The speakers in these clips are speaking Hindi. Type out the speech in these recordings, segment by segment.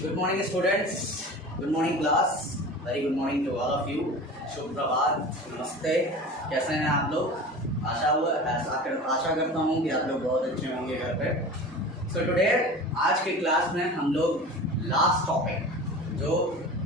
Good morning students, good morning class, very good morning to all of you. शुभ प्रभात, नमस्ते। कैसे हैं आप लोग? आशा करता हूँ कि आप लोग बहुत अच्छे होंगे घर पे। सो टुडे आज की क्लास में हम लोग लास्ट टॉपिक जो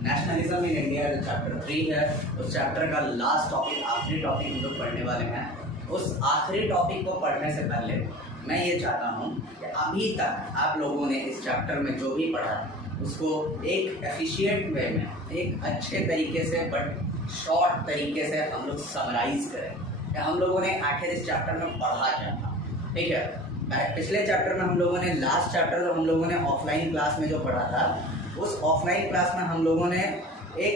नेशनलिज्म इन इंडिया जो चैप्टर 3 है उस चैप्टर का लास्ट टॉपिक आखिरी टॉपिक हम लोग पढ़ने वाले हैं। उस आखिरी टॉपिक को पढ़ने से पहले मैं ये चाहता हूँ कि अभी तक आप लोगों ने इस चैप्टर में जो भी पढ़ा उसको एक एफिशिएंट वे में, एक अच्छे तरीके से बट शॉर्ट तरीके से हम लोग समराइज करें कि हम लोगों ने आखिर इस चैप्टर में पढ़ा क्या था। ठीक है, पिछले चैप्टर में हम लोगों ने लास्ट चैप्टर जो हम लोगों ने ऑफलाइन क्लास में जो पढ़ा था उस ऑफलाइन क्लास में हम लोगों ने एक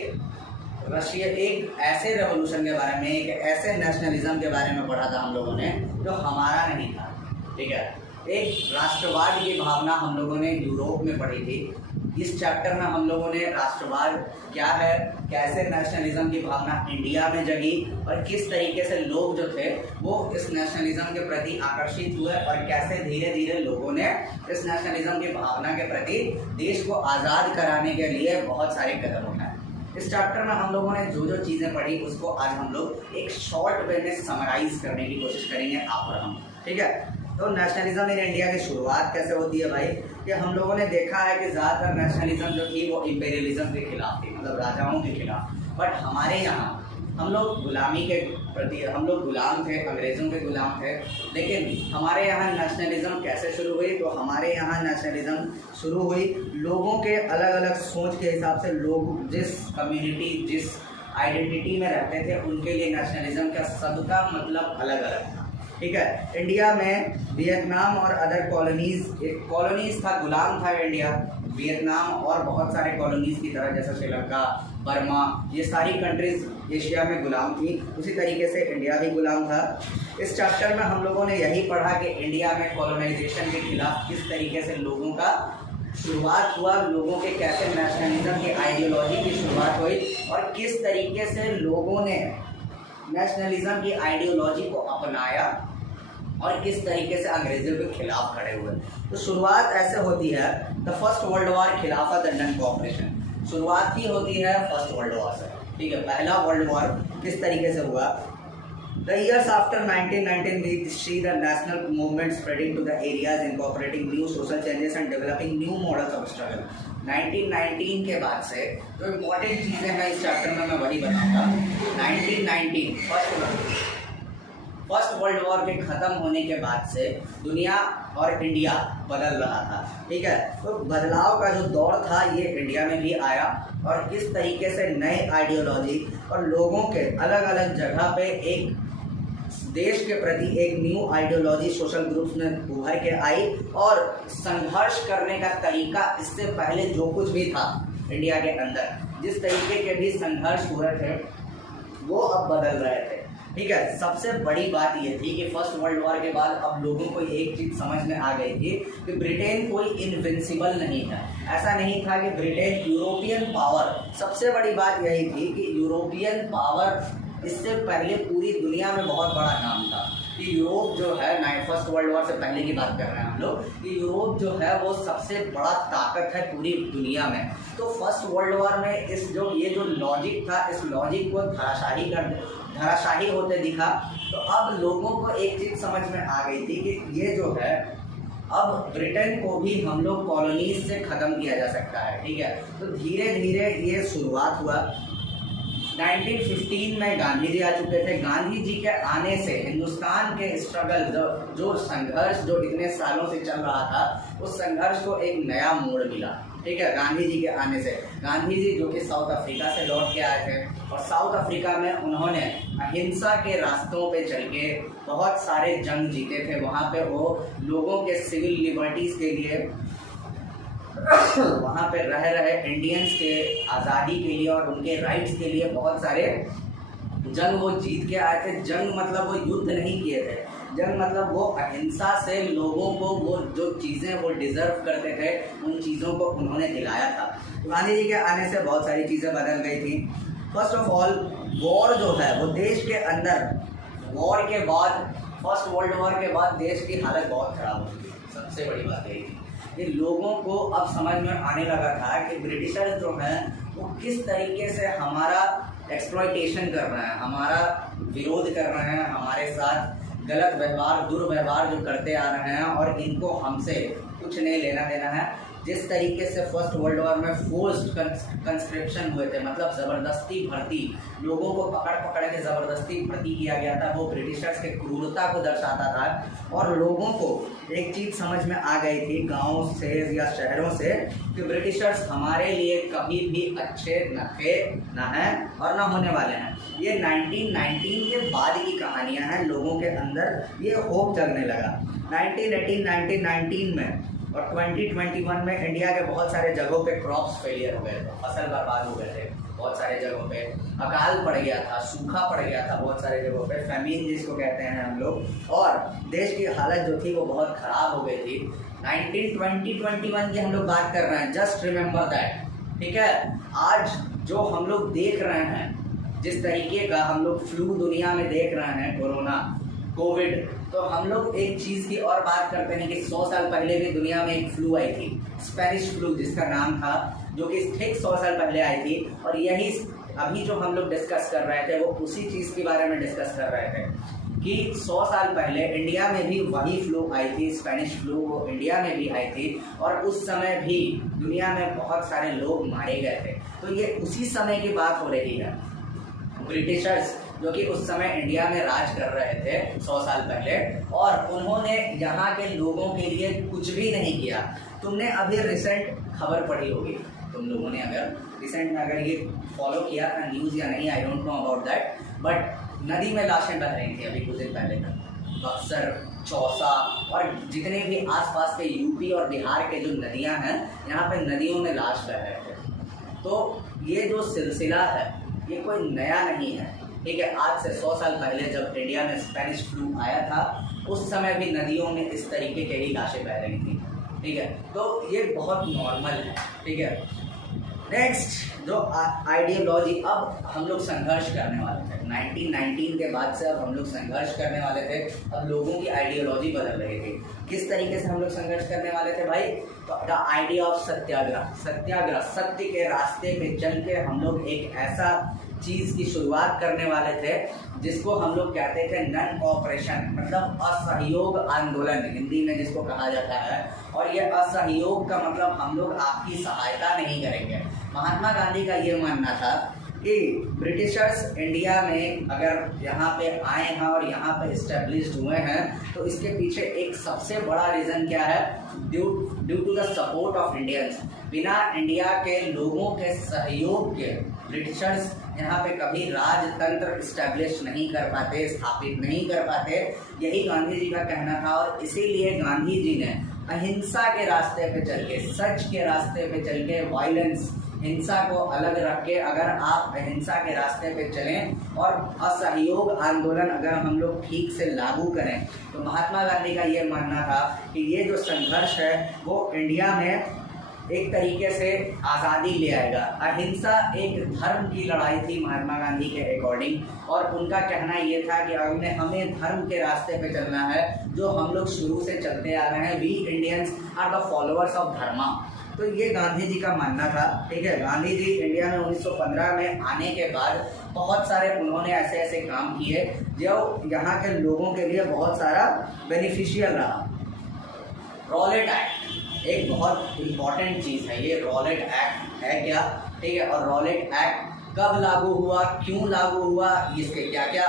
ऐसे रेवोल्यूशन के बारे में, एक ऐसे नेशनलिज्म के बारे में पढ़ा था हम लोगों ने जो हमारा नहीं था। ठीक है, एक राष्ट्रवाद की भावना हम लोगों ने यूरोप में पढ़ी थी। इस चैप्टर में हम लोगों ने राष्ट्रवाद क्या है, कैसे नेशनलिज्म की भावना इंडिया में जगी और किस तरीके से लोग जो थे वो इस नेशनलिज्म के प्रति आकर्षित हुए और कैसे धीरे धीरे लोगों ने इस नेशनलिज्म की भावना के प्रति देश को आज़ाद कराने के लिए बहुत सारे कदम उठाए। इस चैप्टर में हम लोगों ने जो जो चीज़ें पढ़ी उसको आज हम लोग एक शॉर्ट वे में समराइज करने की कोशिश करेंगे आप और हम। ठीक है, तो नेशनलिज्म इन इंडिया की शुरुआत कैसे होती है भाई, कि हम लोगों ने देखा है कि ज़्यादातर नेशनलिज्म जो थी वो इम्पेरियलिज्म के खिलाफ थी, मतलब राजाओं के खिलाफ। बट हमारे यहाँ हम लोग गुलामी के प्रति, हम लोग गुलाम थे, अंग्रेज़ों के गुलाम थे। लेकिन हमारे यहाँ नेशनलिज्म कैसे शुरू हुई, तो हमारे यहाँ नेशनलिज्म शुरू हुई लोगों के अलग अलग सोच के हिसाब से। लोग जिस कम्युनिटी, जिस आइडेंटिटी में रहते थे उनके लिए नेशनलिज्म का सबका मतलब अलग अलग था। ठीक है, इंडिया में वियतनाम और अदर कॉलोनीज, एक कॉलोनीज था, गुलाम था इंडिया। वियतनाम और बहुत सारे कॉलोनीज की तरह जैसे श्रीलंका, बर्मा, ये सारी कंट्रीज एशिया में गुलाम थी। उसी तरीके से इंडिया भी गुलाम था। इस चैप्टर में हम लोगों ने यही पढ़ा कि इंडिया में कॉलोनाइजेशन के खिलाफ किस तरीके से लोगों का शुरुआत हुआ, लोगों के कैसे नेशनलिज्म की आइडियोलॉजी की शुरुआत हुई और किस तरीके से लोगों ने नेशनलिज्म की आइडियोलॉजी को अपनाया और किस तरीके से अंग्रेजों के खिलाफ खड़े हुए। तो शुरुआत ऐसे होती है, द फर्स्ट वर्ल्ड वॉर, खिलाफत एंड नॉन कोऑपरेशन। शुरुआत ही होती है फर्स्ट वर्ल्ड वॉर से। ठीक है, पहला वर्ल्ड वॉर किस तरीके से हुआ। The years after 1919 we see the national movement spreading to the areas, incorporating new social changes and developing new models of struggle। 1919 के बाद से जो इम्पोर्टेंट चीज़ें हैं इस चैप्टर में मैं वही बताऊंगा। 1919 फर्स्ट वर्ल्ड वॉर के ख़त्म होने के बाद से दुनिया और इंडिया बदल रहा था। ठीक है, तो बदलाव का जो दौर था ये इंडिया में भी आया और किस तरीके से नए आइडियोलॉजी और लोगों के अलग अलग जगह पे एक देश के प्रति एक न्यू आइडियोलॉजी सोशल ग्रुप्स में उभर के आई और संघर्ष करने का तरीका इससे पहले जो कुछ भी था इंडिया के अंदर, जिस तरीके के भी संघर्ष हुए थे वो अब बदल रहे थे। ठीक है, सबसे बड़ी बात ये थी कि फर्स्ट वर्ल्ड वॉर के बाद अब लोगों को एक चीज़ समझ में आ गई थी कि ब्रिटेन कोई इनविंसिबल नहीं था। ऐसा नहीं था कि ब्रिटेन, यूरोपियन पावर, सबसे बड़ी बात यही थी कि यूरोपियन पावर इससे पहले पूरी दुनिया में बहुत बड़ा नाम था कि यूरोप जो है, फर्स्ट वर्ल्ड वॉर से पहले की बात कर रहे हैं हम लोग, कि यूरोप जो है वो सबसे बड़ा ताकत है पूरी दुनिया में। तो फर्स्ट वर्ल्ड वॉर में ये जो लॉजिक था, इस लॉजिक को धराशाही होते दिखा। तो अब लोगों को एक चीज़ समझ में आ गई थी कि ये जो है अब ब्रिटेन को भी हम लोग कॉलोनीज से ख़त्म किया जा सकता है। ठीक है, तो धीरे धीरे ये शुरुआत हुआ। 1915 में गांधी जी आ चुके थे। गांधी जी के आने से हिंदुस्तान के स्ट्रगल, जो संघर्ष जो इतने सालों से चल रहा था, उस संघर्ष को एक नया मोड़ मिला। ठीक है, गांधी जी के आने से। गांधी जी जो कि साउथ अफ्रीका से लौट के आए थे और साउथ अफ्रीका में उन्होंने अहिंसा के रास्तों पे चल के बहुत सारे जंग जीते थे। वहाँ पे वो लोगों के सिविल लिबर्टीज़ के लिए, वहाँ पे रह रहे इंडियंस के आज़ादी के लिए और उनके राइट्स के लिए बहुत सारे जंग वो जीत के आए थे। जंग मतलब वो युद्ध नहीं किए थे, जंग मतलब वो अहिंसा से लोगों को वो जो चीज़ें वो डिज़र्व करते थे उन चीज़ों को उन्होंने दिलाया था। गांधी जी के आने से बहुत सारी चीज़ें बदल गई थी। फर्स्ट ऑफ ऑल वॉर जो है वो देश के अंदर, वॉर के बाद, फर्स्ट वर्ल्ड वॉर के बाद देश की हालत बहुत ख़राब हो चुकी है। सबसे बड़ी बात यही थी कि लोगों को अब समझ में आने लगा था कि ब्रिटिशर्स जो हैं वो किस तरीके से हमारा एक्सप्लॉयटेशन कर रहे हैं, हमारा विरोध कर रहे हैं, हमारे साथ गलत व्यवहार, दुर्व्यवहार जो करते आ रहे हैं और इनको हमसे कुछ नहीं लेना देना है। जिस तरीके से फर्स्ट वर्ल्ड वॉर में फोर्स्ड कंस्क्रिप्शन हुए थे, मतलब ज़बरदस्ती भर्ती, लोगों को पकड़ पकड़ के ज़बरदस्ती भर्ती किया गया था, वो ब्रिटिशर्स के क्रूरता को दर्शाता था। और लोगों को एक चीज़ समझ में आ गई थी गाँव से या शहरों से कि ब्रिटिशर्स हमारे लिए कभी भी अच्छे न थे, न हैं और न होने वाले हैं। ये 1919 के बाद की कहानियाँ हैं, लोगों के अंदर ये होप जगने लगा। 1919 में और 2021 में इंडिया के बहुत सारे जगहों पे क्रॉप्स फेलियर हो गए थे, फसल बर्बाद हो गए थे, बहुत सारे जगहों पे अकाल पड़ गया था, सूखा पड़ गया था बहुत सारे जगहों पे, फैमिन जिसको कहते हैं हम लोग, और देश की हालत जो थी वो बहुत ख़राब हो गई थी। 2021 की हम लोग बात कर रहे हैं, जस्ट रिमेंबर दैट, ठीक है। आज जो हम लोग देख रहे हैं, जिस तरीके का हम लोग फ्लू दुनिया में देख रहे हैं, कोरोना, कोविड, तो हम लोग एक चीज़ की और बात करते हैं कि 100 साल पहले भी दुनिया में एक फ्लू आई थी, स्पेनिश फ्लू जिसका नाम था, जो कि ठीक 100 साल पहले आई थी। और यही अभी जो हम लोग डिस्कस कर रहे थे वो उसी चीज़ के बारे में डिस्कस कर रहे थे कि 100 साल पहले इंडिया में भी वही फ्लू आई थी, स्पेनिश फ्लू, वो इंडिया में भी आई थी और उस समय भी दुनिया में बहुत सारे लोग मारे गए थे। तो ये उसी समय की बात हो रही है। ब्रिटिशर्स जो कि उस समय इंडिया में राज कर रहे थे 100 साल पहले, और उन्होंने यहाँ के लोगों के लिए कुछ भी नहीं किया। तुमने अभी रिसेंट खबर पढ़ी होगी, तुम लोगों ने अगर रिसेंट में अगर ये फॉलो किया था न्यूज़ या नहीं, I don't know about that, but नदी में लाशें बह रही थी अभी कुछ दिन पहले तक। बक्सर, चौसा और जितने भी आसपास के यूपी और बिहार के जो नदियाँ हैं, यहाँ पे नदियों में लाश बह रहे थे। तो ये जो सिलसिला है ये कोई नया नहीं है, ठीक है। आज से 100 साल पहले जब इंडिया में स्पेनिश फ्लू आया था, उस समय भी नदियों में इस तरीके के ही लाशें बह रही थी, ठीक है। तो ये बहुत नॉर्मल है, ठीक है। नेक्स्ट जो आइडियोलॉजी, अब हम लोग संघर्ष करने वाले थे 1919 के बाद से, अब हम लोग संघर्ष करने वाले थे। अब लोगों की आइडियोलॉजी बदल रही थी। किस तरीके से हम लोग संघर्ष करने वाले थे भाई? तो द आइडिया ऑफ सत्याग्रह, सत्याग्रह, सत्य के रास्ते पे चल के हम लोग एक ऐसा चीज़ की शुरुआत करने वाले थे जिसको हम लोग कहते थे नॉन कोऑपरेशन, मतलब असहयोग आंदोलन हिंदी में जिसको कहा जाता है। और ये असहयोग का मतलब हम लोग आपकी सहायता नहीं करेंगे। महात्मा गांधी का ये मानना था कि ब्रिटिशर्स इंडिया में अगर यहाँ पे आए हैं और यहाँ पे इस्टेब्लिश्ड हुए हैं तो इसके पीछे एक सबसे बड़ा रीज़न क्या है? Due to the support of Indians. बिना इंडिया के लोगों के सहयोग के ब्रिटिशर्स यहाँ पे कभी राजतंत्र इस्टेब्लिश नहीं कर पाते, स्थापित नहीं कर पाते। यही गांधी जी का कहना था और इसीलिए गांधी जी ने अहिंसा के रास्ते पे चल के, सच के रास्ते पे चल के, वायलेंस, हिंसा को अलग रख के अगर आप अहिंसा के रास्ते पे चलें और असहयोग आंदोलन अगर हम लोग ठीक से लागू करें, तो महात्मा गांधी का ये मानना था कि ये जो संघर्ष है वो इंडिया में एक तरीके से आज़ादी ले आएगा। अहिंसा एक धर्म की लड़ाई थी महात्मा गांधी के अकॉर्डिंग, और उनका कहना ये था कि हमें धर्म के रास्ते पे चलना है जो हम लोग शुरू से चलते आ रहे हैं। We Indians are the followers of dharma. तो ये गांधी जी का मानना था, ठीक है। गांधी जी इंडिया में 1915 में आने के बाद बहुत सारे उन्होंने ऐसे ऐसे काम किए जो यहाँ के लोगों के लिए बहुत सारा बेनिफिशियल रहा। रॉलेट एक्ट एक बहुत इम्पॉर्टेंट चीज़ है। ये रॉलेट एक्ट है क्या, ठीक है। और रॉलेट एक्ट कब लागू हुआ, क्यों लागू हुआ, इसके क्या क्या,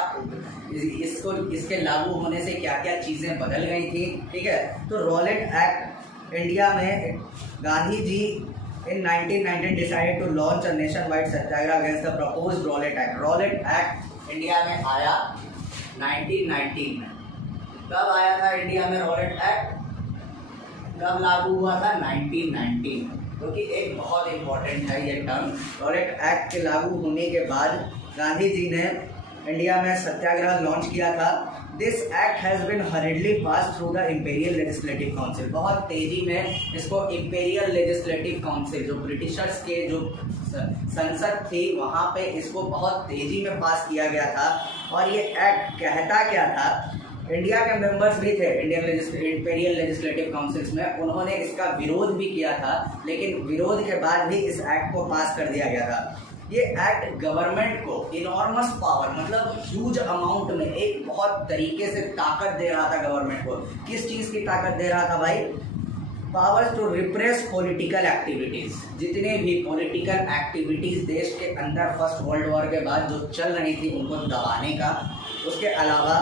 इसके लागू होने से क्या क्या चीज़ें बदल गई थी, ठीक है। तो रॉलेट एक्ट इंडिया में Gandhi ji in 1919 decided to launch a nationwide satyagraha against the proposed Rowlatt act. Rowlatt act India में आया 1919 में। कब आया था इंडिया में रॉलेट एक्ट, कब लागू हुआ था? 1919 में। क्योंकि एक बहुत इंपॉर्टेंट है ये टर्म। रॉलेट एक्ट के लागू होने के बाद गांधी जी ने इंडिया में सत्याग्रह लॉन्च किया था। This act has been हरिडली pass through the imperial legislative council. बहुत तेजी में इसको इम्पेरियल लेजिस्लेटिव काउंसिल, जो ब्रिटिशर्स के जो संसद थी, वहाँ पे इसको बहुत तेजी में पास किया गया था। और ये एक्ट कहता क्या था इंडिया के मेंबर्स भी थे इंपीरियल लेजिस्लेटिव काउंसिल्स में, उन्होंने इसका विरोध भी किया था, लेकिन विरोध के बाद भी इस एक्ट को पास कर दिया गया था। ये एक्ट गवर्नमेंट को इनॉर्मस पावर, मतलब ह्यूज अमाउंट में एक बहुत तरीके से ताकत दे रहा था गवर्नमेंट को। किस चीज़ की ताकत दे रहा था भाई? Powers to repress political activities. जितने भी पॉलिटिकल एक्टिविटीज देश के अंदर फर्स्ट वर्ल्ड वॉर के बाद जो चल रही थी उनको दबाने का, उसके अलावा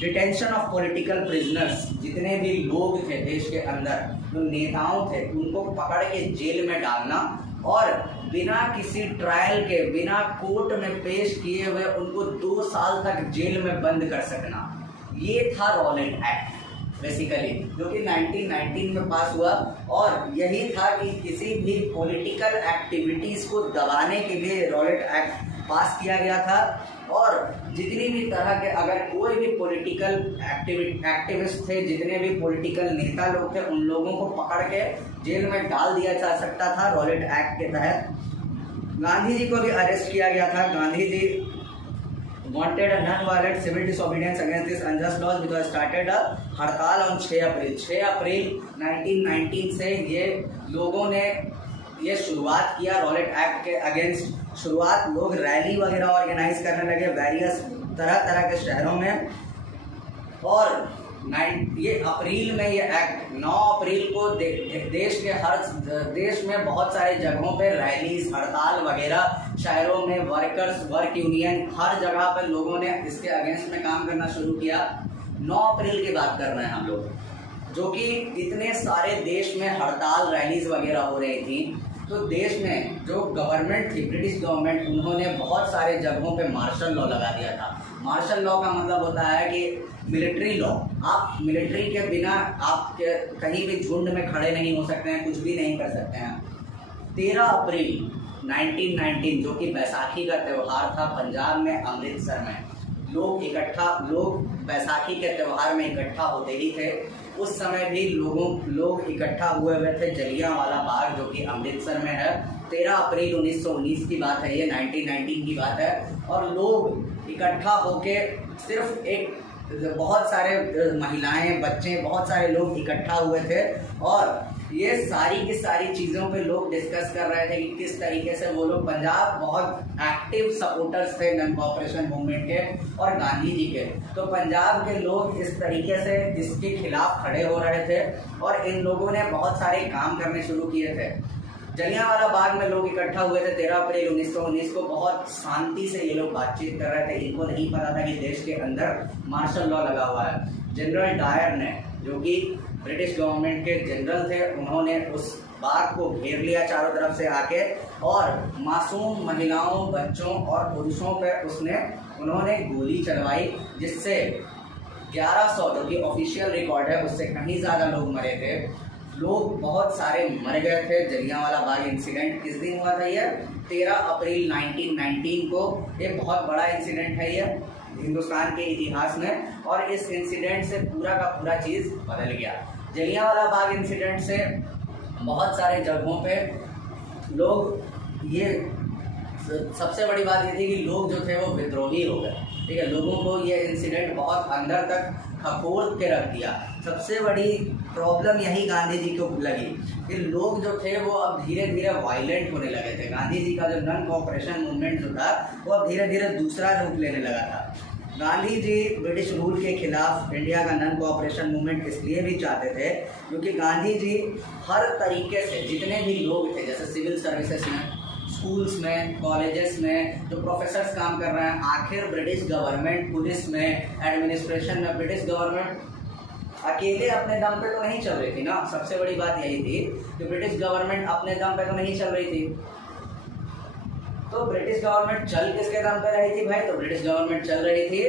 डिटेंशन ऑफ पॉलिटिकल प्रिजनर्स, जितने भी लोग थे देश के अंदर जो नेताओं थे उनको पकड़ के जेल में डालना और बिना किसी ट्रायल के, बिना कोर्ट में पेश किए हुए उनको 2 साल तक जेल में बंद कर सकना, ये था रॉलेट एक्ट बेसिकली, जो कि 1919 में पास हुआ। और यही था कि किसी भी पॉलिटिकल एक्टिविटीज को दबाने के लिए रॉलेट एक्ट पास किया गया था। और जितनी भी तरह के, अगर कोई भी पॉलिटिकल एक्टिविस्ट थे, जितने भी पॉलिटिकल नेता लोग थे, उन लोगों को पकड़ के जेल में डाल दिया जा सकता था रॉलेट एक्ट के तहत। गांधी जी को भी अरेस्ट किया गया था। Gandhi ji wanted a non-violent civil disobedience against this unjust laws because started a हड़ताल on 6 अप्रैल 1919 से ये लोगों ने ये शुरुआत किया रॉलेट एक्ट के अगेंस्ट। शुरुआत लोग रैली वगैरह ऑर्गेनाइज करने लगे वेरियस तरह के शहरों में। और ये अप्रैल में ये एक्ट 9 अप्रैल को देश में बहुत सारे जगहों पे रैलीज, हड़ताल वगैरह, शहरों में वर्क यूनियन, हर जगह पर लोगों ने इसके अगेंस्ट में काम करना शुरू किया। 9 अप्रैल की बात कर रहे हैं हम लोग, जो कि इतने सारे देश में हड़ताल, रैलीज वगैरह हो रही थी। तो देश में जो गवर्नमेंट थी, ब्रिटिश गवर्नमेंट, उन्होंने बहुत सारे जगहों पे मार्शल लॉ लगा दिया था। मार्शल लॉ का मतलब होता है कि मिलिट्री लॉ। आप मिलिट्री के बिना आप कहीं भी झुंड में खड़े नहीं हो सकते हैं, कुछ भी नहीं कर सकते हैं। 13 अप्रैल 1919 जो कि बैसाखी का त्यौहार था, पंजाब में अमृतसर में लोग बैसाखी के त्यौहार में इकट्ठा होते ही थे। उस समय भी लोग इकट्ठा हुए थे जलियांवाला बाग, जो कि अमृतसर में है। 13 अप्रैल 1919 की बात है, ये 1919 की बात है। और लोग इकट्ठा होके सिर्फ एक, बहुत सारे महिलाएं, बच्चे, बहुत सारे लोग इकट्ठा हुए थे और ये सारी की सारी चीज़ों पे लोग डिस्कस कर रहे थे कि किस तरीके से वो लोग, पंजाब बहुत एक्टिव सपोर्टर्स थे नॉन कोऑपरेशन मूवमेंट के और गांधी जी के, तो पंजाब के लोग इस तरीके से इसके खिलाफ खड़े हो रहे थे और इन लोगों ने बहुत सारे काम करने शुरू किए थे। जलियांवाला बाग में लोग इकट्ठा हुए थे 13 अप्रैल 1919 को। बहुत शांति से ये लोग बातचीत कर रहे थे। इनको नहीं पता था कि देश के अंदर मार्शल लॉ लगा हुआ है। जनरल डायर ने, जो कि ब्रिटिश गवर्नमेंट के जनरल थे, उन्होंने उस बाग को घेर लिया चारों तरफ से आके और मासूम महिलाओं, बच्चों और पुरुषों पर उन्होंने गोली चलवाई, जिससे 1100, जो कि ऑफिशियल रिकॉर्ड है, उससे कहीं ज़्यादा लोग मरे थे। लोग बहुत सारे मर गए थे। जलियांवाला बाग इंसिडेंट किस दिन हुआ था? ये 13 अप्रैल 1919 को। एक बहुत बड़ा इंसिडेंट है ये हिंदुस्तान के इतिहास में, और इस इंसिडेंट से पूरा का पूरा चीज़ बदल गया। जलियांवाला बाग इंसिडेंट से बहुत सारे जगहों पे लोग, ये सबसे बड़ी बात ये थी कि लोग जो थे वो विद्रोही हो गए। ठीक है, लोगों को ये इंसिडेंट बहुत अंदर तक खकोड़ के रख दिया। सबसे बड़ी प्रॉब्लम यही गांधी जी को लगी कि लोग जो थे वो अब धीरे धीरे वायलेंट होने लगे थे। गांधी जी का जो नॉन कोऑपरेशन मूवमेंट जो था वो अब धीरे धीरे दूसरा रूप लेने लगा था। गांधी जी ब्रिटिश रूल के खिलाफ इंडिया का नॉन कोऑपरेशन मूवमेंट इसलिए भी चाहते थे क्योंकि गांधी जी हर तरीके से जितने भी लोग थे, जैसे सिविल सर्विसेज में, स्कूल्स में, कॉलेजेस में जो प्रोफेसर्स काम कर रहे हैं, आखिर ब्रिटिश गवर्नमेंट, पुलिस में, एडमिनिस्ट्रेशन में, ब्रिटिश गवर्नमेंट अकेले अपने दम पे तो नहीं चल रही थी ना। सबसे बड़ी बात यही थी कि ब्रिटिश गवर्नमेंट अपने दम पे तो नहीं चल रही थी। तो ब्रिटिश गवर्नमेंट चल किसके दम पे रही थी भाई? तो ब्रिटिश गवर्नमेंट चल रही थी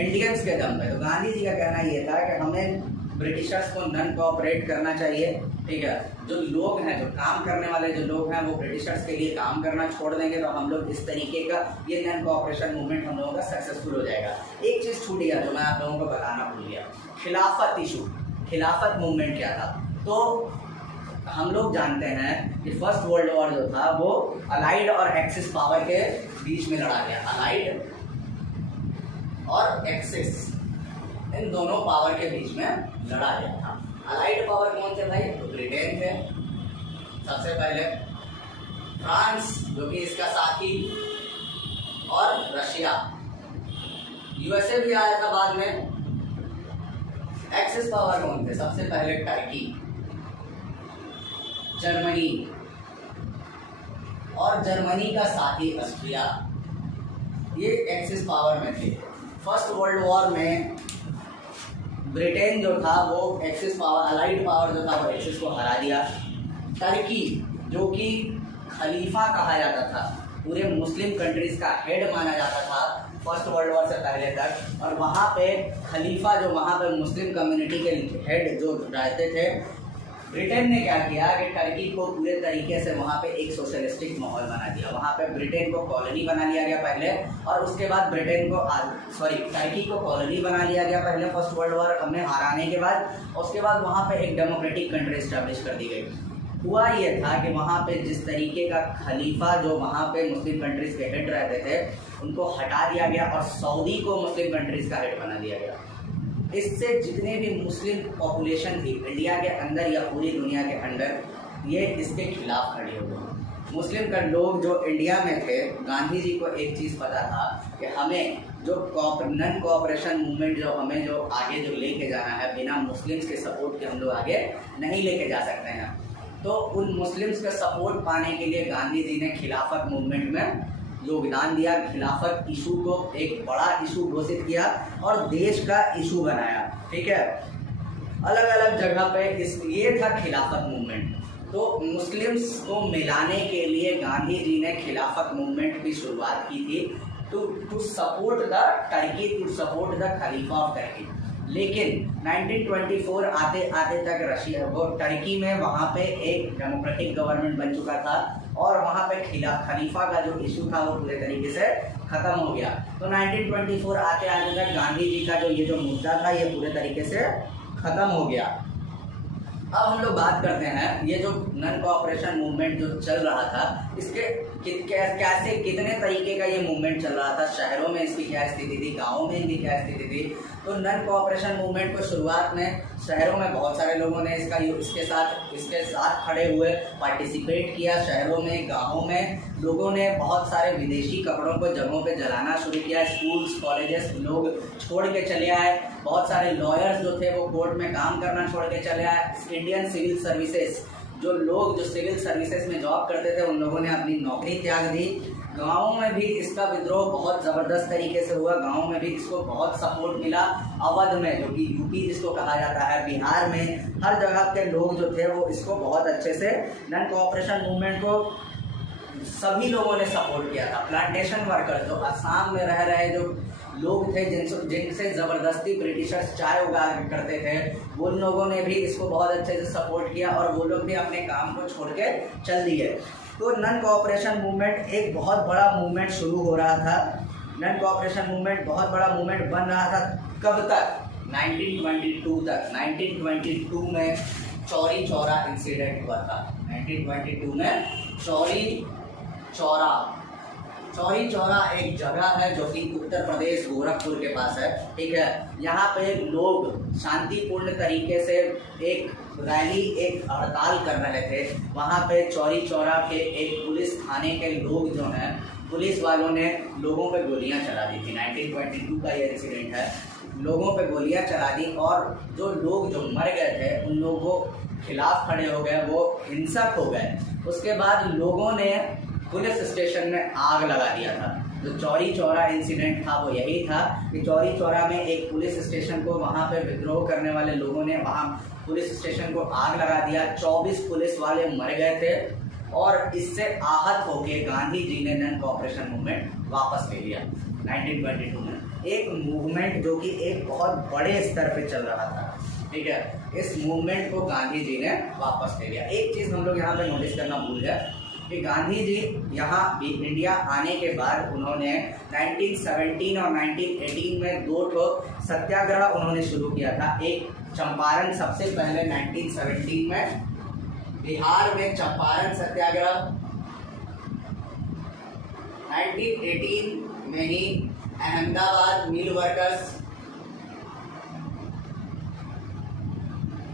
इंडियंस के दम पे। तो गांधी जी का कहना ये था कि हमें ब्रिटिशर्स को नॉन कोऑपरेट करना चाहिए। ठीक है, जो लोग हैं, जो काम करने वाले जो लोग हैं, वो ब्रिटिशर्स के लिए काम करना छोड़ देंगे तो हम लोग इस तरीके का ये नॉन कोऑपरेशन मूवमेंट हम लोगों का सक्सेसफुल हो जाएगा। एक चीज़ छूट गया जो मैं आप लोगों को बताना भूल गया, खिलाफत इशू। खिलाफत मूवमेंट क्या था? तो हम लोग जानते हैं कि फर्स्ट वर्ल्ड वॉर जो था वो अलाइड और एक्सिस पावर के बीच में लड़ा गया। अलाइड और एक्सिस इन दोनों पावर के बीच में लड़ा गया था। अलाइड पावर कौन थे भाई? तो ब्रिटेन थे सबसे पहले, फ्रांस जो कि इसका साथी, और रशिया, यूएसए भी आया था बाद में। एक्सिस पावर कौन थे? सबसे पहले टर्की, जर्मनी, और जर्मनी का साथी ऑस्ट्रिया, ये एक्सिस पावर में थे। फर्स्ट वर्ल्ड वॉर में ब्रिटेन जो था वो एक्सिस पावर, अलाइड पावर जो था वो एक्सिस को हरा दिया। टर्की जो कि खलीफा कहा जाता था, पूरे मुस्लिम कंट्रीज का हेड माना जाता था फर्स्ट वर्ल्ड वॉर से पहले तक, और वहाँ पे खलीफा जो वहाँ पे मुस्लिम कम्युनिटी के हेड जो रहते थे, ब्रिटेन ने क्या किया कि टर्की को पूरे तरीके से वहाँ पे एक सोशलिस्टिक माहौल बना दिया। वहाँ पे ब्रिटेन को कॉलोनी बना लिया गया पहले, और उसके बाद टर्की को कॉलोनी बना लिया गया पहले फर्स्ट वर्ल्ड वॉर में हराने के बाद। उसके बाद वहाँ पे एक डेमोक्रेटिक कंट्री इस्टेब्लिश कर दी गई। हुआ ये था कि वहाँ पे जिस तरीके का खलीफा जो वहाँ पे मुस्लिम कंट्रीज़ के हेड रहते थे उनको हटा दिया गया, और सऊदी को मुस्लिम कंट्रीज़ का हेड बना दिया गया। इससे जितने भी मुस्लिम पॉपुलेशन थी इंडिया के अंदर या पूरी दुनिया के अंदर, ये इसके खिलाफ खड़े हो गए। मुस्लिम का लोग जो इंडिया में थे, गांधी जी को एक चीज़ पता था कि हमें जो नॉन कोऑपरेशन मूवमेंट जो आगे जो लेके जाना है, बिना मुस्लिम्स के सपोर्ट के हम लोग आगे नहीं लेके जा सकते हैं। तो उन मुस्लिम्स का सपोर्ट पाने के लिए गांधी जी ने खिलाफत मूवमेंट में योगदान दिया, खिलाफत इशू को एक बड़ा इशू घोषित किया और देश का इशू बनाया। ठीक है, अलग अलग जगह पे ये था खिलाफत मूवमेंट। तो मुस्लिम्स को मिलाने के लिए गांधी जी ने खिलाफत मूवमेंट की शुरुआत की थी, to support the Turkey, to support the खलीफा ऑफ टर्की। लेकिन 1924 आते आते तक रशिया वो टर्की में वहाँ पे एक डेमोक्रेटिक गवर्नमेंट बन चुका था, और वहाँ पे खलीफा का जो इशू था वो पूरे तरीके से ख़त्म हो गया। तो 1924 आते आते तक गांधी जी का जो मुद्दा था ये पूरे तरीके से ख़त्म हो गया। अब हम लोग बात करते हैं ये जो नॉन कोऑपरेशन मूवमेंट जो चल रहा था, इसके कैसे कितने तरीके का ये मूवमेंट चल रहा था, शहरों में इसकी क्या स्थिति थी, गाँवों में इनकी क्या स्थिति थी। तो नॉन कोऑपरेशन मूवमेंट को शुरुआत में शहरों में बहुत सारे लोगों ने इसके साथ खड़े हुए पार्टिसिपेट किया। शहरों में, गाँवों में लोगों ने बहुत सारे विदेशी कपड़ों को जगहों पे जलाना शुरू किया। स्कूल्स, कॉलेजेस लोग छोड़ के चले आए। बहुत सारे लॉयर्स जो थे वो कोर्ट में काम करना छोड़ के चले आए। इंडियन सिविल सर्विसेज जो सिविल सर्विसेज में जॉब करते थे उन लोगों ने अपनी नौकरी त्याग दी। गाँवों में भी इसका विद्रोह बहुत ज़बरदस्त तरीके से हुआ। गाँवों में भी इसको बहुत सपोर्ट मिला। अवध में जो कि यूपी जिसको कहा जाता है, बिहार में, हर जगह के लोग जो थे वो इसको बहुत अच्छे से नॉन कोऑपरेशन मूवमेंट को सभी लोगों ने सपोर्ट किया था। प्लांटेशन वर्कर जो असम में रह रहे जो लोग थे जिनसे ज़बरदस्ती ब्रिटिशर्स चाय उगा करते थे, वो लोगों ने भी इसको बहुत अच्छे से सपोर्ट किया, और वो लोग भी अपने काम को छोड़ के चल दिए। तो नॉन कोऑपरेशन मूवमेंट एक बहुत बड़ा मूवमेंट शुरू हो रहा था। नॉन कोऑपरेशन मूवमेंट बहुत बड़ा मूवमेंट बन रहा था। कब तक? 1922 तक। 1922 में चौरी चौरा इंसिडेंट हुआ था। 1922 में चौरी चौरा एक जगह है जो कि उत्तर प्रदेश गोरखपुर के पास है। ठीक है, यहाँ पे लोग शांतिपूर्ण तरीके से एक रैली, एक हड़ताल कर रहे थे। वहाँ पे चौरी चौरा के एक पुलिस थाने के लोग जो हैं, पुलिस वालों ने लोगों पे गोलियाँ चला दी थी। 1922 का ये इंसिडेंट है। लोगों पे गोलियाँ चला दी, और जो लोग जो मर गए थे उन लोगों के खिलाफ खड़े हो गए, वो हिंसक हो गए। उसके बाद लोगों ने पुलिस स्टेशन में आग लगा दिया था। जो चौरी चौरा इंसिडेंट था वो यही था कि चौरी चौरा में एक पुलिस स्टेशन को, वहाँ पे विद्रोह करने वाले लोगों ने वहाँ पुलिस स्टेशन को आग लगा दिया। 24 पुलिस वाले मर गए थे, और इससे आहत होके गांधी जी ने नॉन कोऑपरेशन मूवमेंट वापस ले लिया 1922 में। एक मूवमेंट जो कि एक बहुत बड़े स्तर पे चल रहा था। ठीक है, इस मूवमेंट को गांधी जी ने वापस ले लिया। एक चीज़ हम लोग यहाँ पे नोटिस करना भूल गए कि गांधी जी यहाँ इंडिया आने के बाद उन्होंने 1917 और 1918 में 2 सत्याग्रह उन्होंने शुरू किया था। एक चंपारण, सबसे पहले 1917 में बिहार में चंपारण सत्याग्रह, 1918 में ही अहमदाबाद मिल वर्कर्स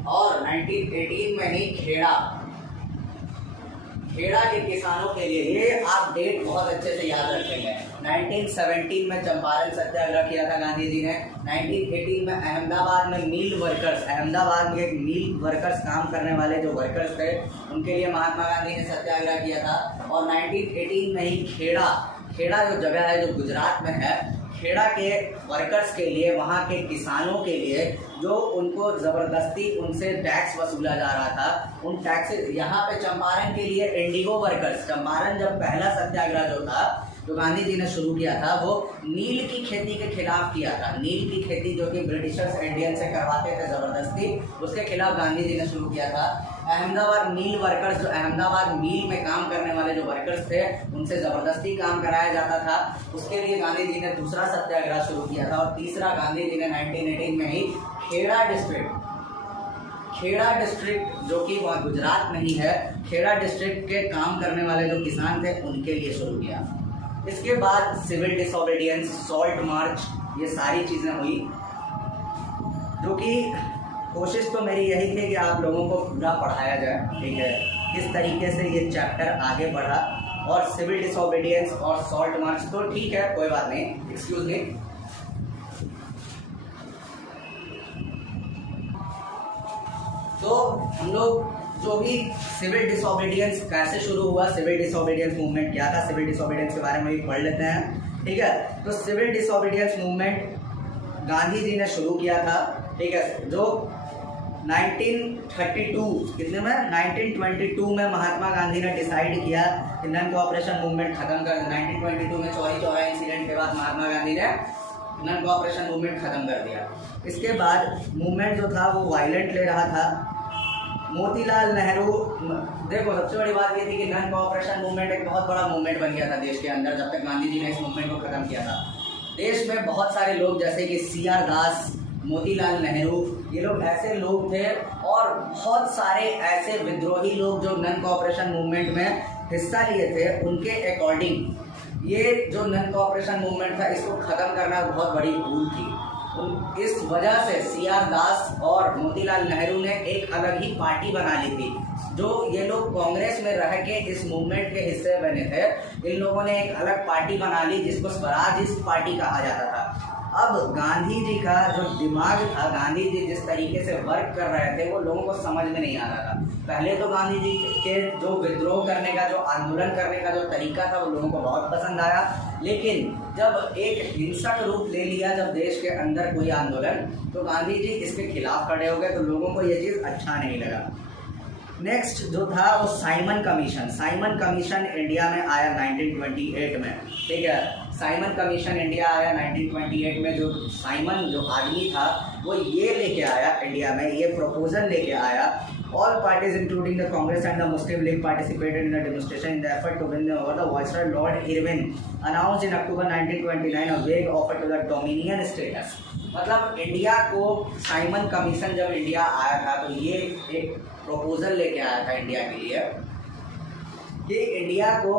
और 1918 में ही खेड़ा के किसानों के लिए, ये आप डेट बहुत अच्छे से याद रखेंगे। 1917 में चंपारण सत्याग्रह किया था गांधी जी ने। 1918 में अहमदाबाद में मिल वर्कर्स, अहमदाबाद में मिल वर्कर्स काम करने वाले जो वर्कर्स थे उनके लिए महात्मा गांधी ने सत्याग्रह किया था। और 1918 में ही खेड़ा जो जगह है जो गुजरात में है, खेड़ा के वर्कर्स के लिए, वहाँ के किसानों के लिए जो उनको ज़बरदस्ती उनसे टैक्स वसूला जा रहा था, उन टैक्स यहाँ पे चंपारण के लिए इंडिगो वर्कर्स, चंपारण जब पहला सत्याग्रह जो था जो गांधी जी ने शुरू किया था वो नील की खेती के खिलाफ किया था। नील की खेती जो कि ब्रिटिशर्स इंडियन से करवाते थे ज़बरदस्ती, उसके खिलाफ गांधी जी ने शुरू किया था। अहमदाबाद मिल वर्कर्स, जो अहमदाबाद मिल में काम करने वाले जो वर्कर्स थे उनसे ज़बरदस्ती काम कराया जाता था, उसके लिए गांधी जी ने दूसरा सत्याग्रह शुरू किया था। और तीसरा गांधी जी ने 1918 में ही खेड़ा डिस्ट्रिक्ट जो कि वहाँ गुजरात में ही है, खेड़ा डिस्ट्रिक्ट के काम करने वाले जो किसान थे उनके लिए शुरू किया। इसके बाद सिविल डिसोबीडियंस, सॉल्ट मार्च, ये सारी चीज़ें हुई, जो कि कोशिश तो मेरी यही थी कि आप लोगों को पूरा पढ़ाया जाए, ठीक है, किस तरीके से ये चैप्टर आगे बढ़ा। और सिविल डिसोबीडियंस और सॉल्ट मार्च तो ठीक है, कोई बात नहीं, एक्सक्यूज मी। तो हम लोग जो भी सिविल डिसोबीडियंस कैसे शुरू हुआ, सिविल डिसोबीडियंस मूवमेंट क्या था, सिविल डिसोबीडियंस के बारे में भी पढ़ लेते हैं, ठीक है। तो civil disobedience movement Gandhi ji ने शुरू किया था, ठीक है, जो 1932 कितने में 1922 में महात्मा गांधी ने डिसाइड किया कि नन कोऑपरेशन मूवमेंट खत्म कर। 1922 में चौरी चौरा इंसिडेंट के बाद महात्मा गांधी ने नन कोऑपरेशन मूवमेंट खत्म कर दिया। इसके बाद मूवमेंट जो था वो वायलेंट ले रहा था। मोतीलाल नेहरू, देखो सबसे बड़ी बात ये थी कि नन कोऑपरेशन मूवमेंट एक बहुत बड़ा मूवमेंट बन गया था देश के अंदर जब तक गांधी जी ने इस मूवमेंट को खत्म किया था। देश में बहुत सारे लोग जैसे कि CR दास, मोतीलाल नेहरू, ये लोग ऐसे लोग थे और बहुत सारे ऐसे विद्रोही लोग जो नन कोऑपरेशन मूवमेंट में हिस्सा लिए थे, उनके अकॉर्डिंग ये जो नन कोऑपरेशन मूवमेंट था इसको ख़त्म करना बहुत बड़ी भूल थी। इस वजह से CR दास और मोतीलाल नेहरू ने एक अलग ही पार्टी बना ली थी। जो ये लोग कांग्रेस में रह के इस मूवमेंट के हिस्से बने थे, इन लोगों ने एक अलग पार्टी बना ली जिसको स्वराज पार्टी कहा जाता था। अब गांधी जी का जो दिमाग था, गांधी जी जिस तरीके से वर्क कर रहे थे वो लोगों को समझ में नहीं आ रहा था। पहले तो गांधी जी के जो विद्रोह करने का, जो आंदोलन करने का जो तरीका था वो लोगों को बहुत पसंद आया, लेकिन जब एक हिंसक रूप ले लिया जब देश के अंदर कोई आंदोलन, तो गांधी जी इसके खिलाफ खड़े हो गए, तो लोगों को ये चीज़ अच्छा नहीं लगा। नेक्स्ट जो था वो साइमन कमीशन इंडिया में आया 1928 में, ठीक है। साइमन कमीशन इंडिया आया 1928 में। जो साइमन जो आदमी था वो ये लेके आया इंडिया में, ये प्रपोजल लेके आया, all parties including the Congress and the Muslim League participated in the demonstration in the effort to win over the Viceroy Lord Irwin announced in October 1929 a vague offer to the Dominion status। मतलब इंडिया को साइमन कमीशन जब इंडिया आया था तो ये एक प्रपोजल लेके आया था इंडिया के लिए कि इंडिया को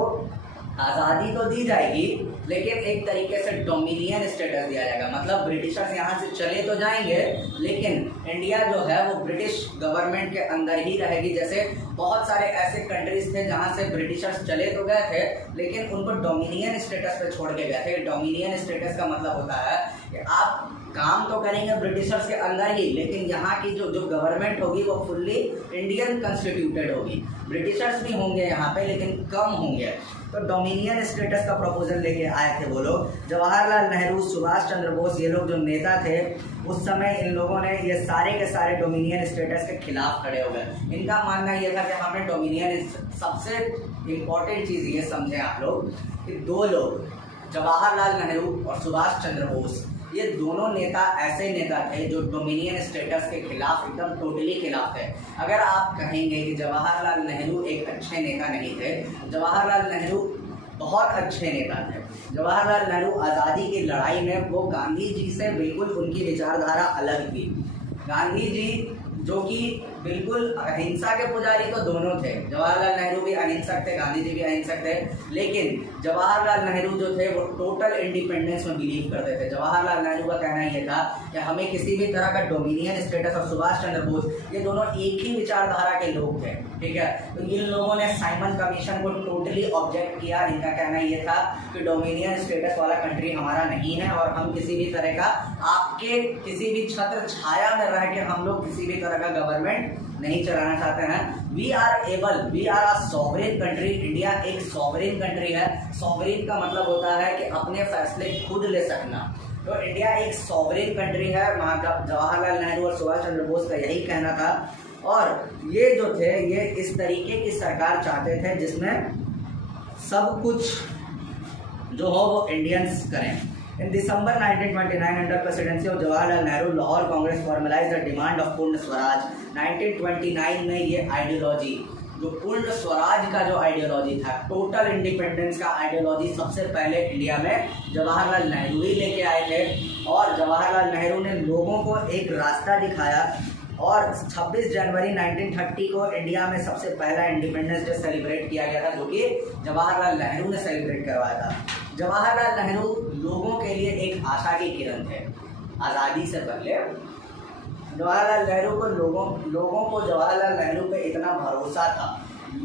आज़ादी तो दी जाएगी लेकिन एक तरीके से डोमिनियन स्टेटस दिया जाएगा। मतलब ब्रिटिशर्स यहाँ से चले तो जाएंगे लेकिन इंडिया जो है वो ब्रिटिश गवर्नमेंट के अंदर ही रहेगी। जैसे बहुत सारे ऐसे कंट्रीज थे जहाँ से ब्रिटिशर्स चले तो गए थे लेकिन उनको डोमिनियन स्टेटस पे छोड़ के गए थे। डोमिनियन स्टेटस का मतलब होता है कि आप काम तो करेंगे ब्रिटिशर्स के अंदर ही, लेकिन यहाँ की जो गवर्नमेंट होगी वो फुल्ली इंडियन कंस्टिट्यूटेड होगी। ब्रिटिशर्स भी होंगे यहाँ पे लेकिन कम होंगे। तो डोमिनियन स्टेटस का प्रपोजल लेके आए थे वो लोग। जवाहरलाल नेहरू, सुभाष चंद्र बोस, ये लोग जो नेता थे उस समय, इन लोगों ने ये सारे के सारे डोमिनियन स्टेटस के खिलाफ खड़े हो गए। इनका मानना ये था कि हमें डोमिनियन, सबसे इम्पोर्टेंट चीज़ ये समझें आप लोग कि दो लोग, जवाहरलाल नेहरू और सुभाष चंद्र बोस, ये दोनों नेता ऐसे नेता थे जो डोमिनियन स्टेटस के खिलाफ एकदम टोटली खिलाफ थे। अगर आप कहेंगे कि जवाहरलाल नेहरू एक अच्छे नेता नहीं थे, जवाहरलाल नेहरू बहुत अच्छे नेता थे। जवाहरलाल नेहरू आज़ादी की लड़ाई में वो गांधी जी से बिल्कुल उनकी विचारधारा अलग थी। गांधी जी जो कि बिल्कुल अहिंसा के पुजारी तो दोनों थे। जवाहरलाल नेहरू भी अहिंसक थे, गांधी जी भी अहिंसक थे, लेकिन जवाहरलाल नेहरू जो थे वो टोटल इंडिपेंडेंस में बिलीव करते थे। जवाहरलाल नेहरू का कहना ये था कि हमें किसी भी तरह का डोमिनियन स्टेटस, और सुभाष चंद्र बोस ये दोनों एक ही विचारधारा के लोग थे, ठीक है। तो इन लोगों ने साइमन कमीशन को टोटली ऑब्जेक्ट किया। इनका कहना ये था कि डोमिनियन स्टेटस वाला कंट्री हमारा नहीं है और हम किसी भी तरह का आपके किसी भी छत्र छाया में रह के हम लोग किसी भी तरह का गवर्नमेंट नहीं चलाना चाहते हैं। We are a sovereign country. India एक सॉवरेन कंट्री है। सॉवरेन का मतलब होता है कि अपने फैसले खुद ले सकना। तो इंडिया एक सॉवरेन कंट्री है। वहाँ का जवाहरलाल नेहरू और सुभाष चंद्र बोस का यही कहना था। और ये जो थे ये इस तरीके की सरकार चाहते थे जिसमें सब कुछ जो हो वो इंडियंस करें। In December 1929, under presidency of Jawaharlal Nehru, Lahore Congress formalize the demand of Purna Swaraj. 1929 में ये आइडियोलॉजी, जो पूर्ण स्वराज का जो आइडियोलॉजी था, टोटल इंडिपेंडेंस का आइडियोलॉजी, सबसे पहले इंडिया में जवाहरलाल नेहरू ही लेके आए थे। और जवाहरलाल नेहरू ने लोगों को एक रास्ता दिखाया। और 26 जनवरी 1930 को इंडिया में सबसे पहला इंडिपेंडेंस डे सेलिब्रेट किया गया था, जो कि जवाहरलाल नेहरू ने सेलिब्रेट करवाया था। जवाहरलाल नेहरू लोगों के लिए एक आशा की किरण थे। आज़ादी से पहले जवाहरलाल नेहरू को लोगों को जवाहरलाल नेहरू पे इतना भरोसा था।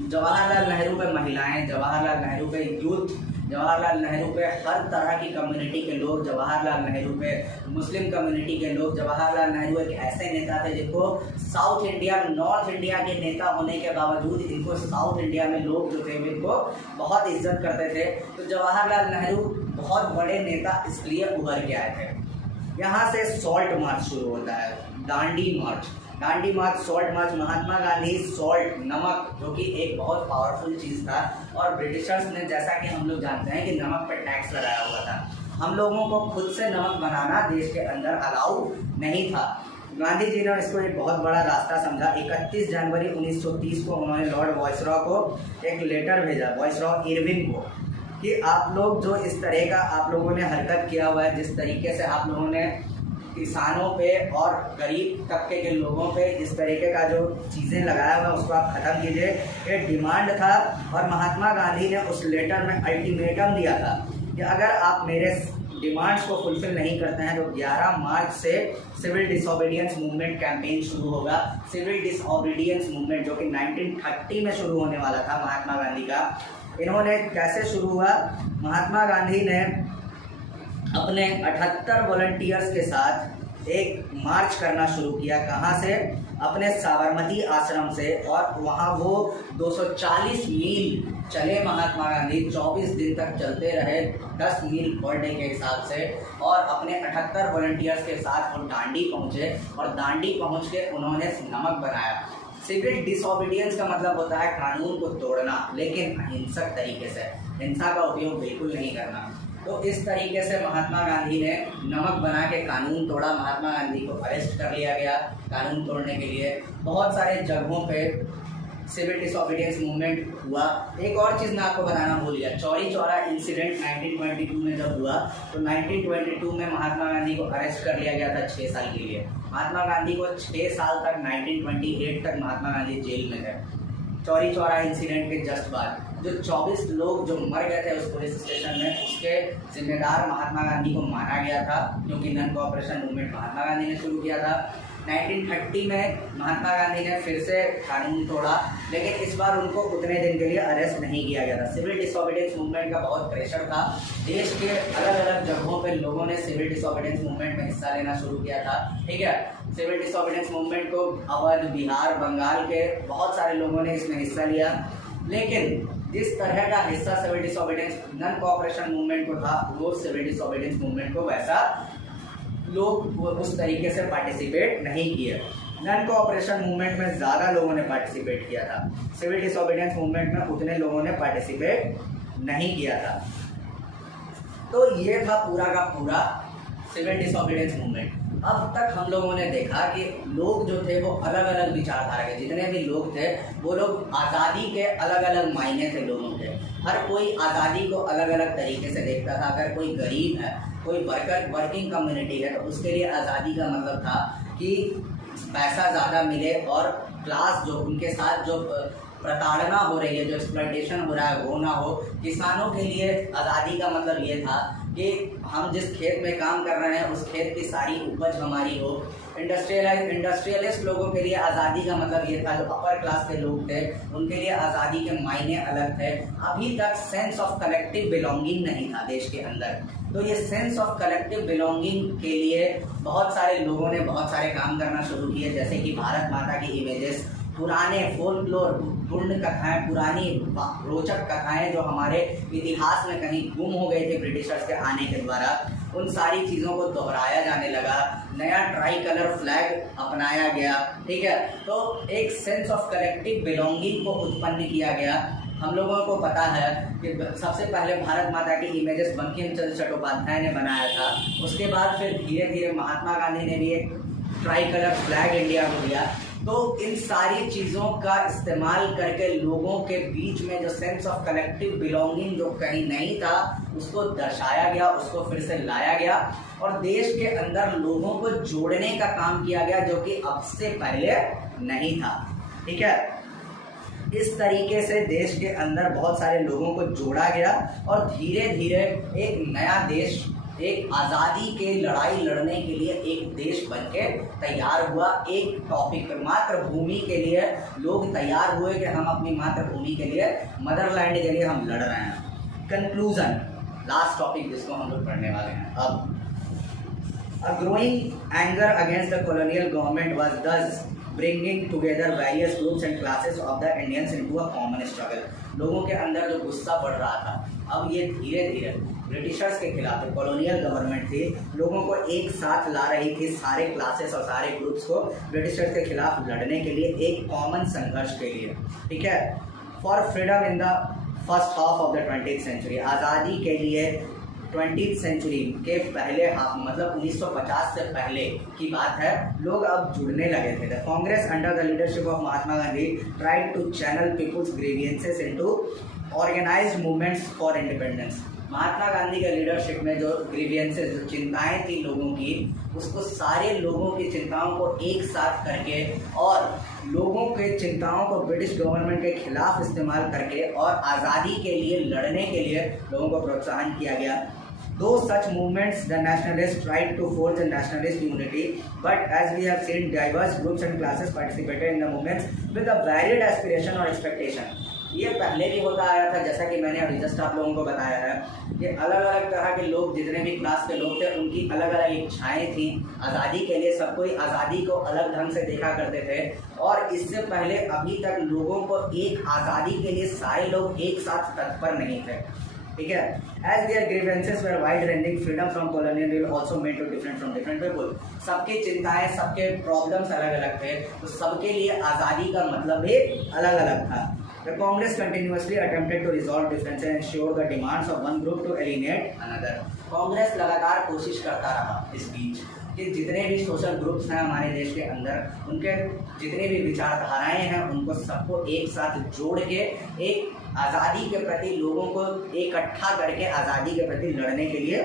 जवाहरलाल नेहरू पे महिलाएं, जवाहरलाल नेहरू पे यूथ, जवाहरलाल नेहरू पे हर तरह की कम्युनिटी के लोग, जवाहरलाल नेहरू पे मुस्लिम कम्युनिटी के लोग। जवाहरलाल नेहरू एक ऐसे नेता थे जिनको साउथ इंडिया, नॉर्थ इंडिया के नेता होने के बावजूद इनको साउथ इंडिया में लोग जो थे इनको बहुत इज्जत करते थे। तो जवाहरलाल नेहरू बहुत बड़े नेता इसलिए उभर के आए थे। यहाँ से सॉल्ट मार्च शुरू होता है, दांडी मार्च, salt march. Mahatma Gandhi salt, नमक, जो कि एक बहुत पावरफुल चीज़ था। और ब्रिटिशर्स ने, जैसा कि हम लोग जानते हैं कि नमक पर टैक्स लगाया हुआ था। हम लोगों को खुद से नमक बनाना देश के अंदर अलाउ नहीं था। गांधी जी ने इसको एक बहुत बड़ा रास्ता समझा। 31 जनवरी 1930 को उन्होंने लॉर्ड वायसरॉय को एक लेटर भेजा, वायसरॉय इरविन को, कि आप लोग जो इस तरह का आप लोगों ने हरकत किया हुआ है, जिस तरीके से आप लोगों ने किसानों पे और गरीब तबके के लोगों पे इस तरीके का जो चीज़ें लगाया हुआ है उसको आप ख़त्म कीजिए, ये डिमांड था। और महात्मा गांधी ने उस लेटर में अल्टीमेटम दिया था कि अगर आप मेरे डिमांड्स को फुलफिल नहीं करते हैं तो 11 मार्च से सिविल डिसोबीडियंस मूवमेंट कैंपेन शुरू होगा। सिविल डिसोबीडियंस मूवमेंट जो कि 1930 में शुरू होने वाला था महात्मा गांधी का। इन्होंने कैसे शुरू हुआ? महात्मा गांधी ने अपने 78 वॉलंटियर्स के साथ एक मार्च करना शुरू किया। कहाँ से? अपने साबरमती आश्रम से। और वहाँ वो 240 मील चले महात्मा गांधी, 24 दिन तक चलते रहे, 10 मील पर डे के हिसाब से। और अपने 78 वॉलंटियर्स के साथ वो दांडी पहुँचे और दांडी पहुँच के उन्होंने नमक बनाया। सिविल डिसोबीडियंस का मतलब होता है कानून को तोड़ना, लेकिन अहिंसक तरीके से, हिंसा का उपयोग बिल्कुल नहीं करना। तो इस तरीके से महात्मा गांधी ने नमक बना के कानून तोड़ा। महात्मा गांधी को अरेस्ट कर लिया गया कानून तोड़ने के लिए। बहुत सारे जगहों पे सिविल डिसोबीडियंस मूवमेंट हुआ। एक और चीज़ मैं आपको बताना भूल गया, चौरी चौरा इंसिडेंट 1922 में जब हुआ तो 1922 में महात्मा गांधी को अरेस्ट कर लिया गया था 6 साल के लिए। महात्मा गांधी को 6 साल तक, 1928 तक महात्मा गांधी जेल में थे। चौरी चौरा इंसिडेंट के जस्ट बाद जो 24 लोग जो मर गए थे उस पुलिस स्टेशन में, उसके जिम्मेदार महात्मा गांधी को मारा गया था, क्योंकि none cooperation movement Mahatma Gandhi ने शुरू किया था। 1930 में महात्मा गांधी ने फिर से कानून तोड़ा, लेकिन इस बार उनको उतने दिन के लिए अरेस्ट नहीं किया गया था। सिविल डिसोबीडियंस मूवमेंट का बहुत प्रेशर था। देश के अलग अलग जगहों पे लोगों ने सिविल डिसोबीडियंस मूवमेंट में हिस्सा लेना शुरू किया था, ठीक है। सिविल डिसोबीडियंस मूवमेंट को अवध, बिहार, बंगाल के बहुत सारे लोगों ने इसमें हिस्सा लिया। लेकिन जिस तरह का हिस्सा civil disobedience non cooperation movement को था, वो सिविल डिसोबीडियंस मूवमेंट को वैसा लोग उस तरीके से पार्टिसिपेट नहीं किए। नन कोऑपरेशन मूवमेंट में ज़्यादा लोगों ने पार्टिसिपेट किया था, सिविल डिसोबीडियंस मूवमेंट में उतने लोगों ने पार्टिसिपेट नहीं किया था। तो ये था पूरा का पूरा सिविल डिसोबीडियंस मूवमेंट। अब तक हम लोगों ने देखा कि लोग जो थे वो अलग अलग विचारधारा के, जितने भी लोग थे वो लोग आज़ादी के अलग अलग मायने थे लोगों के। हर कोई आज़ादी को अलग अलग तरीके से देखता था। अगर कोई गरीब है, कोई वर्किंग कम्युनिटी है, तो उसके लिए आज़ादी का मतलब था कि पैसा ज़्यादा मिले और क्लास जो उनके साथ जो प्रताड़ना हो रही है, जो एक्सप्लॉयटेशन हो रहा है, वो ना हो। किसानों के लिए आज़ादी का मतलब ये था कि हम जिस खेत में काम कर रहे हैं उस खेत की सारी उपज हमारी हो। इंडस्ट्रियलिस्ट लोगों के लिए आज़ादी का मतलब ये था, जो अपर क्लास के लोग थे उनके लिए आज़ादी के मायने अलग थे। अभी तक सेंस ऑफ कलेक्टिव बिलोंगिंग नहीं था देश के अंदर। तो ये सेंस ऑफ कलेक्टिव बिलोंगिंग के लिए बहुत सारे लोगों ने बहुत सारे काम करना शुरू किए, जैसे कि भारत माता की इमेजेस, पुराने फोल्कलोर, पूर्ण कथाएं, पुरानी रोचक कथाएं जो हमारे इतिहास में कहीं गुम हो गए थे ब्रिटिशर्स के आने के द्वारा, उन सारी चीज़ों को दोहराया जाने लगा। नया ट्राई कलर फ्लैग अपनाया गया, ठीक है। तो एक सेंस ऑफ कलेक्टिव बिलोंगिंग को उत्पन्न किया गया। हम लोगों को पता है कि सबसे पहले भारत माता की इमेजेस बंकिम चंद्र चट्टोपाध्याय ने बनाया था। उसके बाद फिर धीरे धीरे महात्मा गांधी ने भी एक ट्राई कलर फ्लैग इंडिया को दिया। तो इन सारी चीज़ों का इस्तेमाल करके लोगों के बीच में जो सेंस ऑफ कलेक्टिव बिलोंगिंग जो कहीं नहीं था उसको दर्शाया गया, उसको फिर से लाया गया और देश के अंदर लोगों को जोड़ने का काम किया गया, जो कि अब से पहले नहीं था, ठीक है। इस तरीके से देश के अंदर बहुत सारे लोगों को जोड़ा गया और धीरे धीरे एक नया देश, एक आज़ादी के लड़ाई लड़ने के लिए एक देश बनके तैयार हुआ। एक टॉपिक पर मातृभूमि के लिए लोग तैयार हुए कि हम अपनी मातृभूमि के लिए, मदरलैंड के लिए हम लड़ रहे हैं। कंक्लूजन, लास्ट टॉपिक जिसको हम लोग पढ़ने वाले हैं अब। A growing anger against the colonial government was thus bringing together various groups and classes of the Indians into a common struggle। लोगों के अंदर जो गुस्सा बढ़ रहा था, अब ये धीरे धीरे ब्रिटिशर्स के खिलाफ, कॉलोनियल गवर्नमेंट थी, लोगों को एक साथ ला रही थी, सारे क्लासेस और सारे ग्रुप्स को ब्रिटिशर्स के खिलाफ लड़ने के लिए, एक कॉमन संघर्ष के लिए, ठीक है। For freedom in the first half of the 20th century, आज़ादी के लिए 20th सेंचुरी के पहले हाफ, मतलब 1950 से पहले की बात है, लोग अब जुड़ने लगे थे। The Congress under the leadership of Mahatma Gandhi tried to channel people's grievances into organised movements for independence. Mahatma Gandhi के लीडरशिप में जो ग्रीवियंसेस, जो चिंताएं थी लोगों की, उसको सारे लोगों की चिंताओं को एक साथ करके और लोगों के चिंताओं को ब्रिटिश गवर्नमेंट के खिलाफ इस्तेमाल करके और आज़ादी के लिए लड़ने के लिए लोगों को प्रोत्साहन किया गया। Though such movements, the nationalists tried to forge a nationalist unity, but as we have seen, diverse groups and classes participated in the movements with a varied aspiration or expectation। ये पहले भी होता आया था, जैसा कि मैंने अभी जस्ट आप लोगों को बताया है कि अलग अलग तरह के लोग, जितने भी क्लास के लोग थे, उनकी अलग अलग इच्छाएं थी आज़ादी के लिए। सब कोई आज़ादी को अलग ढंग से देखा करते थे और इससे पहले अभी तक लोगों को एक आज़ादी के लिए सारे लोग एक साथ तत्पर नहीं थे, ठीक है। As their grievances were wide ranging, freedom from colonial rule also made to different from different people। सबकी चिंताएं, सबके प्रॉब्लम्स अलग अलग थे, तो सबके लिए आज़ादी का मतलब भी अलग अलग था। The Congress continuously attempted to resolve differences and ensure the demands of one group to alienate another। Congress लगातार कोशिश करता रहा इस बीच कि जितने भी सोशल ग्रुप्स हैं हमारे देश के अंदर, उनके जितने भी विचारधाराएं हैं, उनको सबको एक साथ जोड़ के एक आज़ादी के प्रति लोगों को इकट्ठा करके आज़ादी के प्रति लड़ने के लिए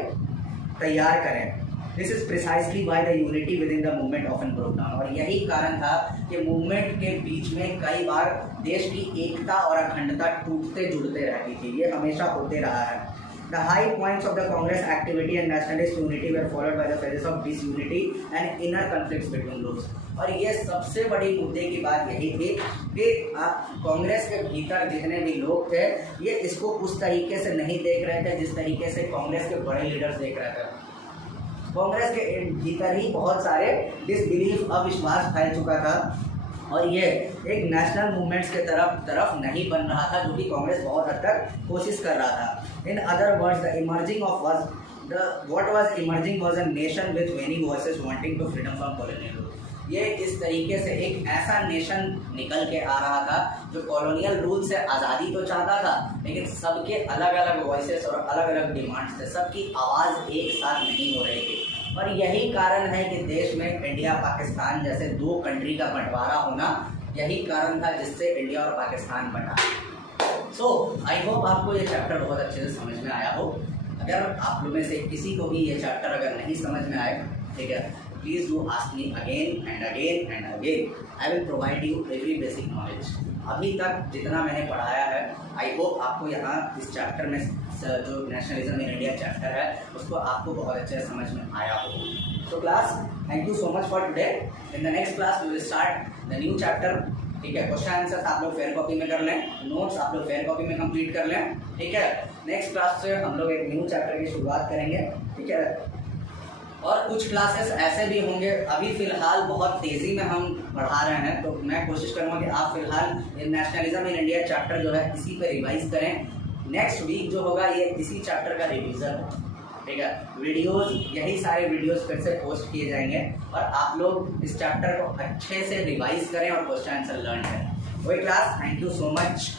तैयार करें। This is precisely why the unity with in the movement often broke down. और यही कारण था कि मूवमेंट के बीच में कई बार देश की एकता और अखंडता टूटते जुड़ते रहती थी। ये हमेशा होते रहा है। The high points of the Congress activity and nationalist unity were followed by the phases of disunity and inner conflicts between groups। और ये सबसे बड़ी मुद्दे की बात यही थी कि कांग्रेस के भीतर जितने भी लोग थे, ये इसको उस तरीके से नहीं देख रहे थे जिस तरीके से कांग्रेस के बड़े लीडर्स देख रहे थे। कांग्रेस के भीतर ही बहुत सारे डिसबिलीफ, अविश्वास फैल चुका था और ये एक नेशनल मूवमेंट्स के तरफ नहीं बन रहा था, जो कि कांग्रेस बहुत हद तक कोशिश कर रहा था। In other words, what was emerging was a nation with many voices wanting to freedom from colonial rule। ये इस तरीके से एक ऐसा नेशन निकल के आ रहा था जो कॉलोनियल रूल से आज़ादी तो चाहता था, लेकिन सबके अलग अलग वॉइसेस और अलग अलग डिमांड्स थे, सबकी आवाज़ एक साथ नहीं हो रही थी। और यही कारण है कि देश में इंडिया पाकिस्तान जैसे दो कंट्री का बंटवारा होना, यही कारण था जिससे इंडिया और पाकिस्तान बना। सो आई होप आपको ये चैप्टर बहुत अच्छे से समझ में आया हो। अगर आप लोग में से किसी को भी ये चैप्टर अगर नहीं समझ में आए, ठीक है, please do ask me again and again and again. I will provide you every basic knowledge. अभी तक जितना मैंने पढ़ाया है, आई होप आपको यहाँ इस चैप्टर में जो नेशनलिज्म इन इंडिया चैप्टर है उसको आपको बहुत अच्छे से समझ में आया हो। तो class, thank you so much for today. In the next class we will start the new chapter. ठीक है, क्वेश्चन आंसर आप लोग फेयर कॉपी में कर लें, नोट्स आप लोग फेयर कॉपी में कंप्लीट कर लें। ठीक है, नेक्स्ट क्लास से हम लोग एक न्यू चैप्टर की शुरुआत करेंगे। ठीक है, और कुछ क्लासेस ऐसे भी होंगे, अभी फ़िलहाल बहुत तेज़ी में हम पढ़ा रहे हैं, तो मैं कोशिश करूँगा कि आप फिलहाल नेशनलिज्म इन इंडिया चैप्टर जो है इसी पे रिवाइज करें। नेक्स्ट वीक जो होगा ये इसी चैप्टर का रिवीजन होगा। ठीक है, वीडियोस, यही सारे वीडियोस फिर से पोस्ट किए जाएंगे और आप लोग इस चैप्टर को अच्छे से रिवाइज करें और क्वेश्चन आंसर लर्न करें। Okay class, thank you so much.